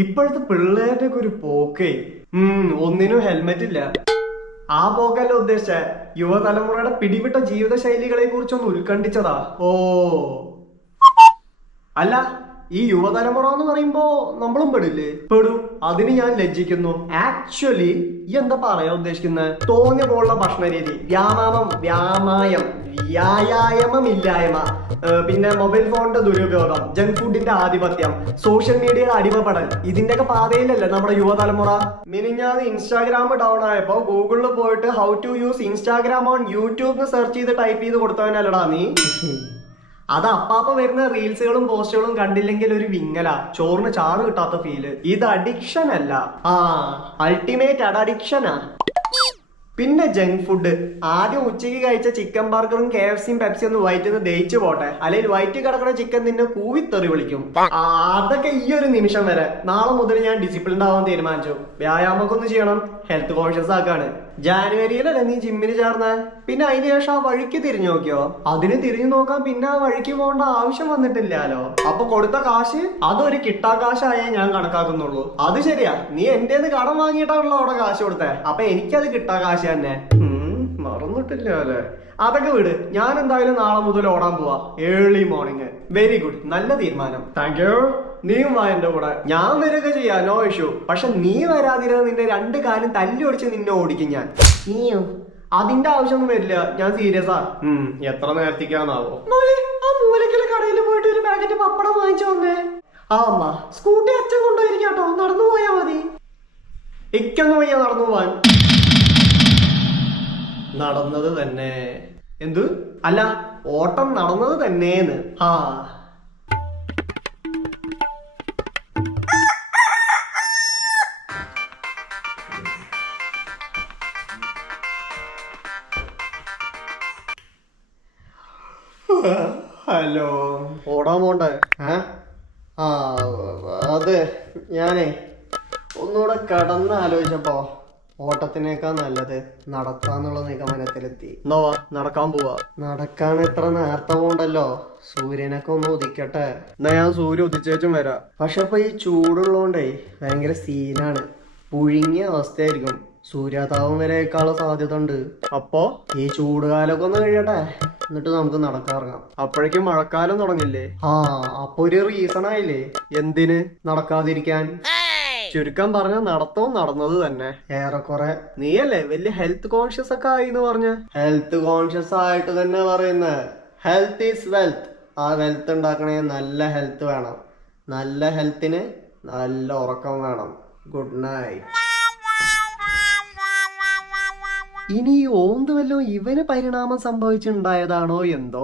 ഇപ്പോഴത്തെ പിള്ളേരുടെ ഒക്കെ ഒരു പോക്കേ. ഒന്നിനും ഹെൽമെറ്റ് ഇല്ല. ആ പോക്കല്ല ഉദ്ദേശിച്ച, യുവതലമുറയുടെ പിടിവിട്ട ജീവിത ശൈലികളെ കുറിച്ചൊന്ന് ഉത്കണ്ഠിച്ചതാ. ഓ അല്ല, ഈ യുവതലമുറ എന്ന് പറയുമ്പോ നമ്മളും പെടില്ലേ? പെടും. അതിന് ഞാൻ ലജ്ജിക്കുന്നു. ആക്ച്വലി ഈ എന്താ പറയാ ഉദ്ദേശിക്കുന്നത്? തോന്നിയ പോലുള്ള ഭക്ഷണ രീതി, വ്യായാമമില്ലായ്മ, പിന്നെ മൊബൈൽ ഫോണിന്റെ ദുരുപയോഗം, ജങ്ക് ഫുഡിന്റെ ആധിപത്യം, സോഷ്യൽ മീഡിയയുടെ അടിമപ്പെടൽ, ഇതിന്റെയൊക്കെ പാതയിലല്ലേ നമ്മുടെ യുവതലമുറ. മിനിഞ്ഞാന്ന് ഇൻസ്റ്റാഗ്രാം ഡൗൺ ആയപ്പോ ഗൂഗിളിൽ പോയിട്ട് how to use Instagram on YouTube search ചെയ്ത് ടൈപ്പ് ചെയ്ത് കൊടുത്തവനല്ലടാ നീ. അത് അപ്പാപ്പ വരുന്ന റീൽസുകളും പോസ്റ്റുകളും കണ്ടില്ലെങ്കിൽ ഒരു വിങ്ങല, ചോറിന് ചാറ് കിട്ടാത്ത ഫീല്. ഇത് അഡിക്ഷൻ അല്ല, അൾട്ടിമേറ്റ് അഡിക്ഷനാ. പിന്നെ ജങ്ക് ഫുഡ്. ആദ്യം ഉച്ചയ്ക്ക് കഴിച്ച ചിക്കൻ ബർഗറും KFCയും പെപ്സി ഒന്ന് വയറ്റിന്ന് ദഹിച്ചു പോട്ടെ, അല്ലെങ്കിൽ വയറ്റ് കിടക്കുന്ന ചിക്കൻ നിന്നെ കൂവിത്തെറി വിളിക്കും. അതൊക്കെ ഈ ഒരു നിമിഷം വരെ. നാളെ മുതൽ ഞാൻ ഡിസിപ്ലിൻഡ് ആവാൻ തീരുമാനിച്ചു. വ്യായാമമൊക്കെ ഒന്ന് ചെയ്യണം, ഹെൽത്ത് കോൺഷ്യസ് ആക്കാണ്. ജാനുവരിയിലല്ലേ നീ ജിമ്മിന് ചേർന്ന? പിന്നെ അതിന് ശേഷം ആ വഴിക്ക് തിരിഞ്ഞു നോക്കിയോ? അതിന് തിരിഞ്ഞു നോക്കാൻ പിന്നെ ആ വഴിക്ക് പോകേണ്ട ആവശ്യം വന്നിട്ടില്ലല്ലോ. അപ്പൊ കൊടുത്ത കാശ് അതൊരു കിട്ടാ കാശായേ ഞാൻ കണക്കാക്കുന്നുള്ളൂ. അത് ശരിയാ, നീ എന്റേന്ന് കടം വാങ്ങിയിട്ടാണല്ലോ അവിടെ കാശ് കൊടുത്തേ. അപ്പൊ എനിക്കത് കിട്ടാ കാശ് തന്നെ. മറന്നിട്ടില്ല അല്ലേ? അതൊക്കെ വിട്. ഞാൻ എന്തായാലും നാളെ മുതൽ ഓടാൻ പോവാ, ഏർലി മോർണിംഗ്. വെരി ഗുഡ്, നല്ല തീരുമാനം. Thank you. നീയും വാ എന്റെ കൂടെ. ഞാൻ വരിക ചെയ്യാ, നോ ഇഷ്യൂ. പക്ഷെ നീ വരാതിരുന്ന നിന്റെ രണ്ട് കാലും തല്ലി ഒടിച്ച് നിന്നെ ഓടിക്കും ഞാൻ. നീയോ? അതിന്റെ ആവശ്യമൊന്നും വരില്ല, ഞാൻ സീരിയസാ. എത്ര നേരത്തേക്കാന്നാവോ? ആ മൂലക്കല് കടയിൽ പോയിട്ട് ഒരു പാക്കറ്റ് പപ്പടം വാങ്ങിച്ചു വന്നേ. ആ അമ്മ, സ്കൂട്ടി അച്ഛൻ കൊണ്ടുപോയിരിക്കാട്ടോ, നടന്നു പോയാ മതി. ഇക്കൊന്നും വയ്യ നടന്നു പോവാൻ. നടന്നത് തന്നെ. എന്ത്? അല്ല, ഓട്ടം നടന്നത് തന്നെന്ന്. ഹലോ, ഓടാൻ പോണ്ടേ? അതെ, ഞാനേ ഒന്നുകൂടെ കടന്ന് ആലോചിച്ചപ്പോ ഓട്ടത്തിനേക്കാൾ നല്ലത് നടക്കാന്നുള്ള നിഗമനത്തിലെത്തി. നോവാ, നടക്കാൻ പോവാ. നടക്കാൻ എത്ര നേരത്തെ പോണ്ടല്ലോ, സൂര്യനൊക്കെ ഒന്ന് ഉദിക്കട്ടെ. എന്നാ ഞാൻ സൂര്യൻ ഉദിച്ചേച്ചും വരാം. പക്ഷെ ഇപ്പൊ ഈ ചൂടുള്ളോണ്ടേ ഭയങ്കര സീനാണ്, പുഴുങ്ങിയ അവസ്ഥയായിരിക്കും. സൂര്യാതാപം വരെക്കാളുള്ള സാധ്യത ഉണ്ട്. അപ്പോ ഈ ചൂടുകാലൊക്കെ ഒന്ന് കഴിയട്ടെ, എന്നിട്ട് നമുക്ക് നടക്കാറിങ്ങാം. അപ്പോഴേക്കും മഴക്കാലം തുടങ്ങില്ലേ? അപ്പൊ ഒരു റീസൺ ആയില്ലേ എന്തിന് നടക്കാതിരിക്കാൻ. ചുരുക്കം പറഞ്ഞ നടത്തവും നടന്നത് തന്നെ ഏറെക്കുറെ. നീയല്ലേ വലിയ ഹെൽത്ത് കോൺഷ്യസ് ഒക്കെ ആയി എന്ന് പറഞ്ഞ. ഹെൽത്ത് കോൺഷ്യസ് ആയിട്ട് തന്നെ പറയുന്നത്. Health is wealth. ആ വെൽത്ത് ഉണ്ടാക്കണേ നല്ല ഹെൽത്ത് വേണം. നല്ല ഹെൽത്തിന് നല്ല ഉറക്കം വേണം. Good night. ഇനി ഓന്ത് വല്ലോ ഇവന് പരിണാമം സംഭവിച്ചുണ്ടായതാണോ എന്തോ.